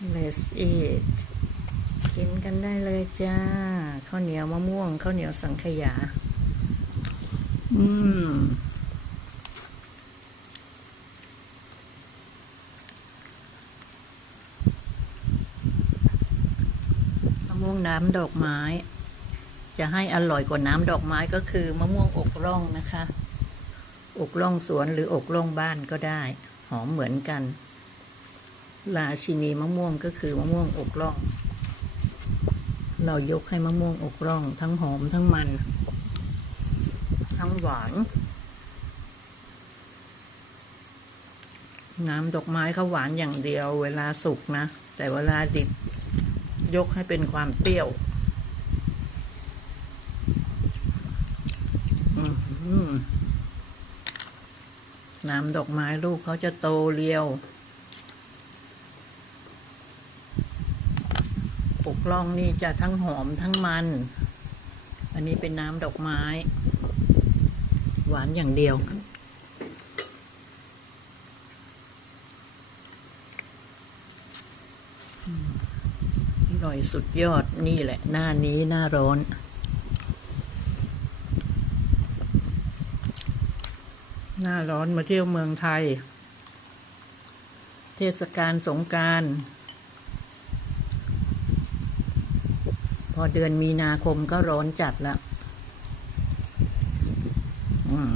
Let's eat กินกันได้เลยจ้า ข้าวเหนียวมะม่วง ข้าวเหนียวสังขยา อืมมะม่วงน้ำดอกไม้ จะให้อร่อยกว่าน้ำดอกไม้ก็คือมะม่วงอกร่องนะคะ อกร่องสวนหรืออกร่องบ้านก็ได้ หอมเหมือนกัน ราชินีมะม่วงก็คือมะม่วงอกร่อง เรายกให้มะม่วงอกร่อง ทั้งหอมทั้งมัน ทั้งหวาน น้ำดอกไม้เขาหวานอย่างเดียว เวลาสุกนะ แต่เวลาดิบยกให้เป็นความเปรี้ยวน้ำดอกไม้ลูกเขาจะโตเรียว ปกล่องนี่จะทั้งหอมทั้งมัน อันนี้เป็นน้ำดอกไม้ หวานอย่างเดียว อร่อยสุดยอดนี่แหละ หน้านี้หน้าร้อนหน้าร้อนมาเที่ยวเมืองไทย เทศกาลสงกราร อเดือนมีนาคมก็ร้อนจัดแล้วอืม